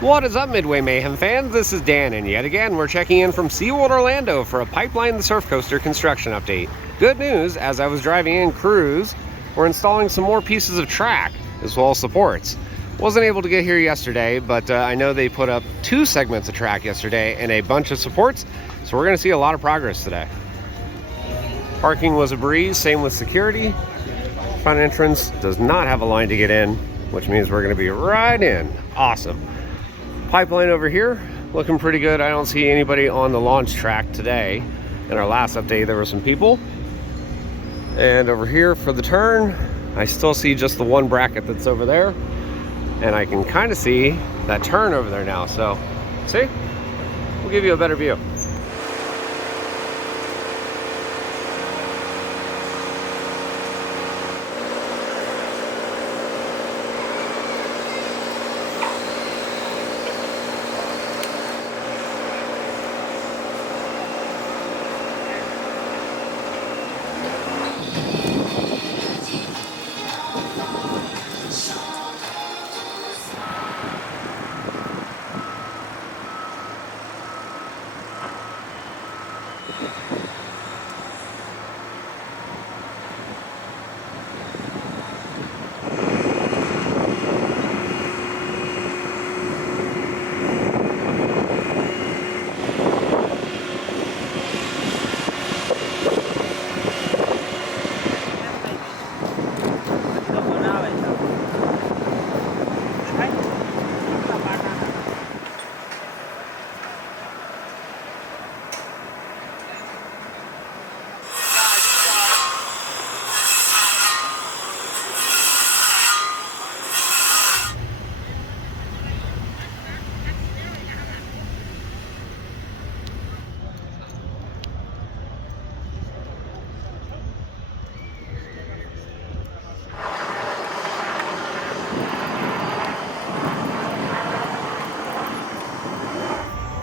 What is up, Midway Mayhem fans? This is Dan, and yet again, we're checking in from SeaWorld Orlando for a Pipeline the Surf Coaster construction update. Good news, as I was driving in Cruise, we're installing some more pieces of track, as well as supports. Wasn't able to get here yesterday, but I know they put up 2 segments of track yesterday and a bunch of supports, so we're going to see a lot of progress today. Parking was a breeze, same with security. Front entrance does not have a line to get in, which means we're going to be right in. Awesome. Pipeline over here, looking pretty good. I don't see anybody on the launch track today. In our last update, there were some people. And over here for the turn, I still see just the one bracket that's over there. And I can kind of see that turn over there now. So, see? We'll give you a better view.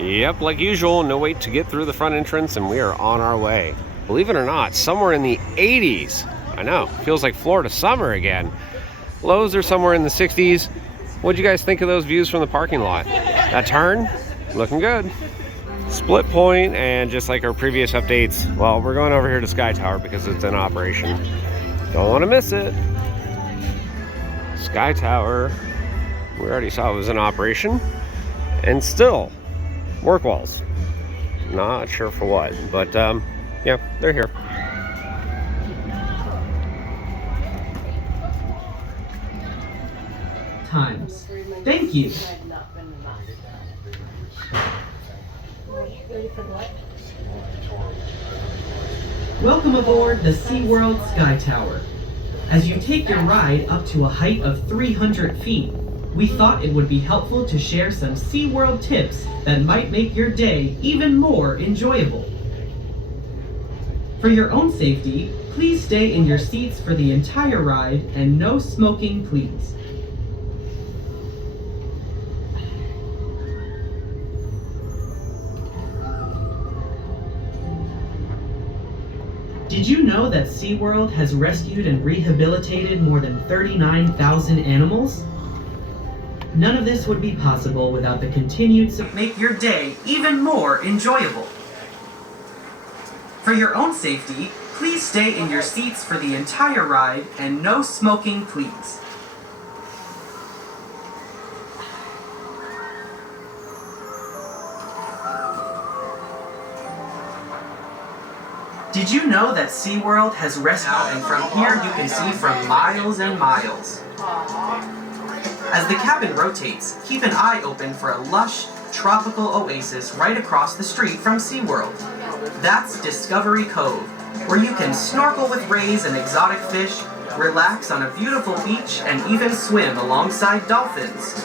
Yep, like usual, no wait to get through the front entrance, and we are on our way. Believe it or not, somewhere in the 80s. I know, feels like Florida summer again. Lows are somewhere in the 60s. What'd you guys think of those views from the parking lot? That turn, looking good. Split point, and just like our previous updates, well, we're going over here to Sky Tower because it's in operation. Don't want to miss it. Sky Tower, we already saw it was in operation, and still work walls. Not sure for what, but yeah, they're here. Times. Thank you. Welcome aboard the SeaWorld Sky Tower. As you take your ride up to a height of 300 feet, we thought it would be helpful to share some SeaWorld tips that might make your day even more enjoyable. For your own safety, please stay in your seats for the entire ride and no smoking, please. Did you know that SeaWorld has rescued and rehabilitated more than 39,000 animals? None of this would be possible without the continued support. Make your day even more enjoyable. For your own safety, please stay in your seats for the entire ride and no smoking, please. Did you know that SeaWorld has rescued, and from here you can see for miles and miles. As the cabin rotates, keep an eye open for a lush, tropical oasis right across the street from SeaWorld. That's Discovery Cove, where you can snorkel with rays and exotic fish, relax on a beautiful beach, and even swim alongside dolphins.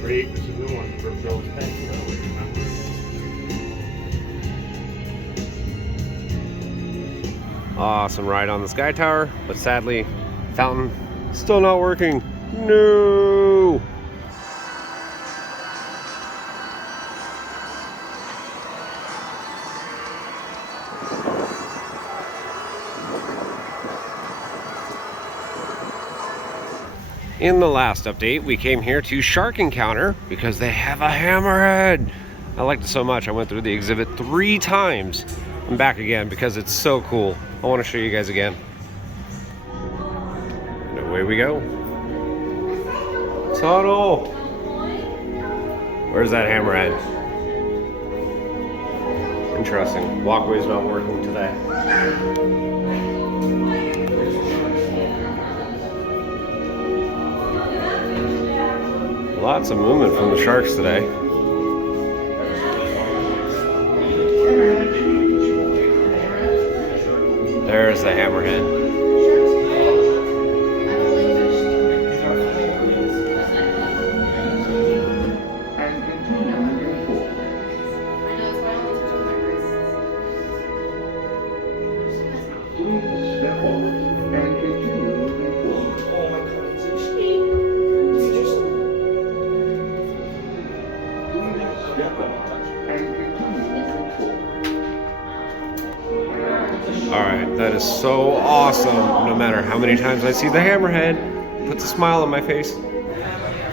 Great, this is a new one for Bill's Pet. Awesome ride on the Sky Tower, but sadly, fountain still not working. No! In the last update, we came here to Shark Encounter because they have a hammerhead. I liked it so much, I went through the exhibit 3 times. I'm back again because it's so cool. I want to show you guys again. And away we go. Tunnel! Where's that hammerhead? Interesting. Walkway's not working today. Lots of movement from the sharks today. There's the hammerhead. Alright, that is so awesome. No matter how many times I see the hammerhead, it puts a smile on my face.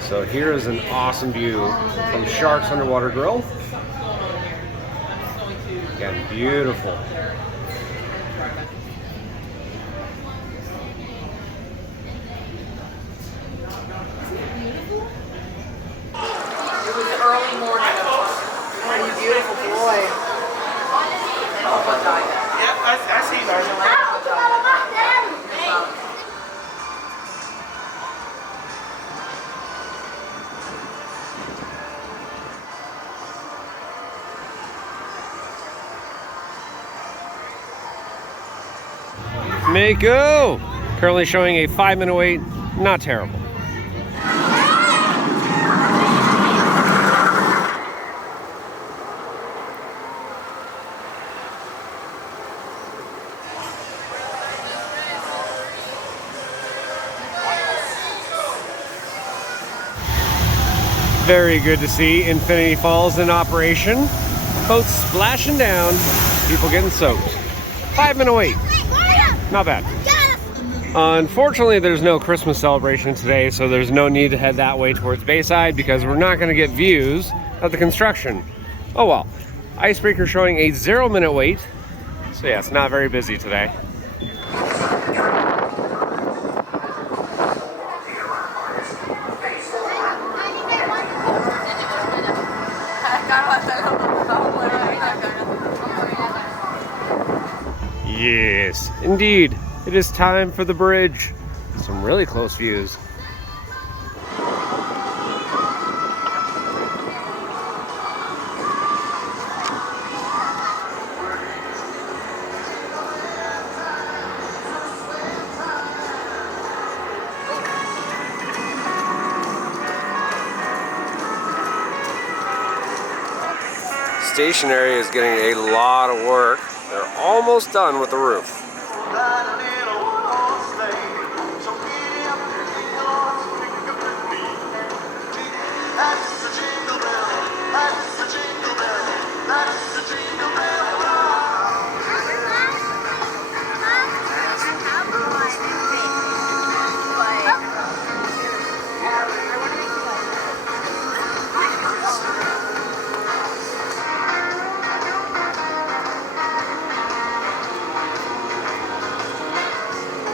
So here is an awesome view from Shark's Underwater Grill. Again, beautiful. It was early morning. What a beautiful boy. Yep, I see Tarzan. Mako! Currently showing a 5-minute wait. Not terrible. Very good to see Infinity Falls in operation. Boats splashing down, people getting soaked. 5-minute wait. Not bad. Unfortunately, there's no Christmas celebration today, so there's no need to head that way towards Bayside because we're not going to get views of the construction. Oh well. Icebreaker showing a 0-minute wait. So yeah, it's not very busy today. Yes, indeed. It is time for the bridge. Some really close views. Stationary is getting a lot of work. They're almost done with the roof.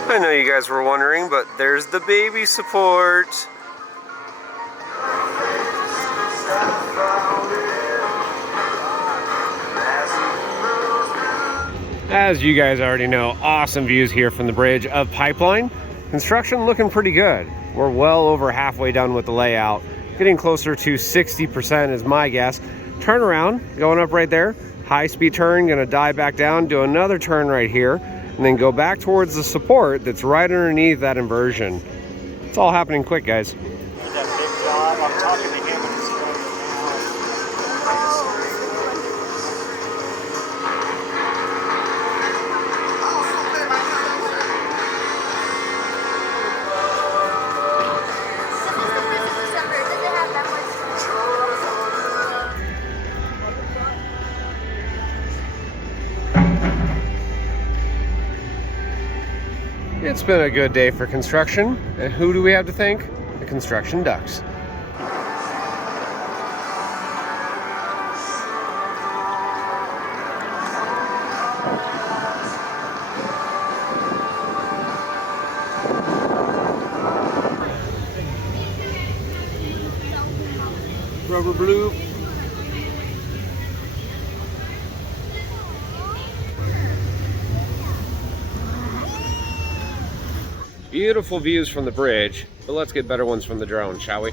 I know you guys were wondering, but there's the baby support. As you guys already know, awesome views here from the bridge of Pipeline. Construction looking pretty good. We're well over halfway done with the layout. Getting closer to 60% is my guess. Turnaround going up right there. High speed turn, gonna dive back down, do another turn right here, and then go back towards the support that's right underneath that inversion. It's all happening quick, guys. It's been a good day for construction, and who do we have to thank? the construction ducks. Rubber blue. Beautiful views from the bridge, but let's get better ones from the drone, shall we?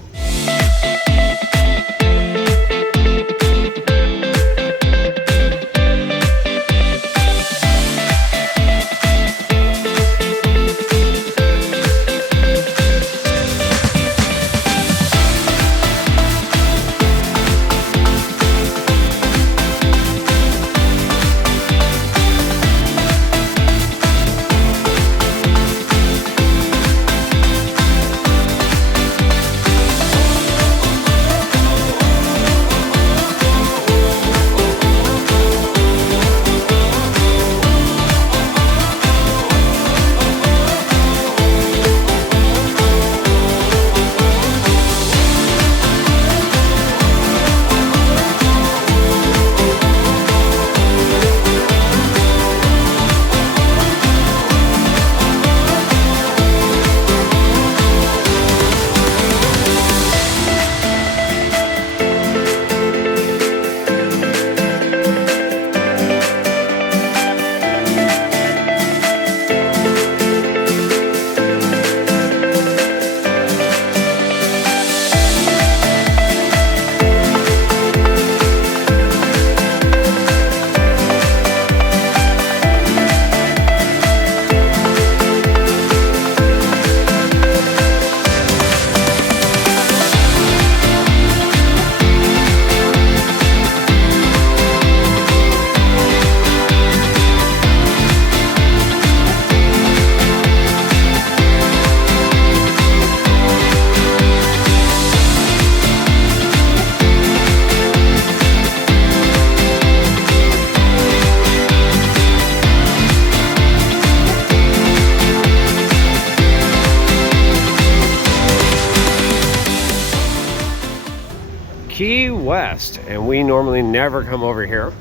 Key West, and we normally never come over here,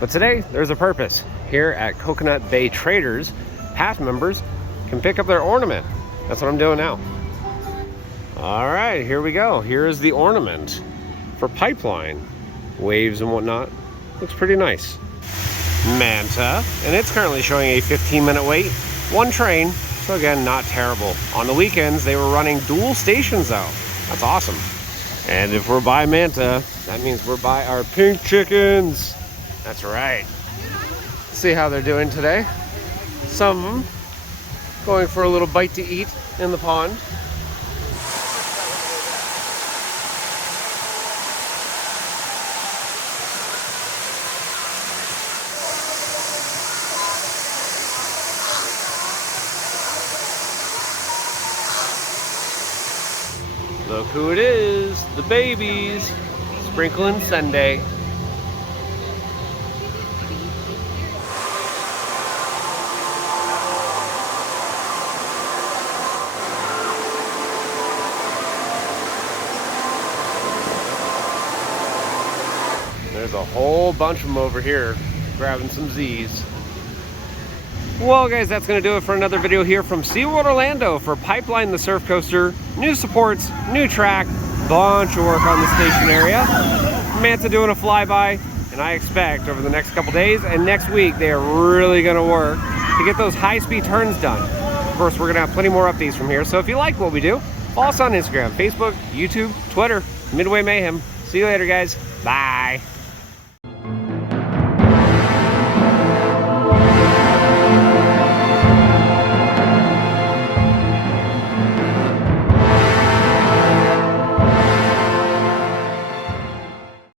but today there's a purpose. Here at Coconut Bay Traders, past members can pick up their ornament. That's what I'm doing now. All right, here we go. Here is the ornament for pipeline, waves and whatnot. Looks pretty nice. Manta, and it's currently showing a 15-minute wait, one train, so again, not terrible. On the weekends, they were running dual stations though. That's awesome. And if we're by Manta, that means we're by our pink chickens. That's right. See how they're doing today. Some of them going for a little bite to eat in the pond. Look who it is, the babies, sprinkling Sunday. There's a whole bunch of them over here, grabbing some Z's. Well guys, that's going to do it for another video here from SeaWorld Orlando for Pipeline the Surf Coaster. New supports, new track, bunch of work on the station area. Manta doing a flyby, and I expect over the next couple days and next week they are really going to work to get those high-speed turns done. Of course, we're going to have plenty more updates from here, so if you like what we do, follow us on Instagram, Facebook, YouTube, Twitter, Midway Mayhem. See you later guys. Bye.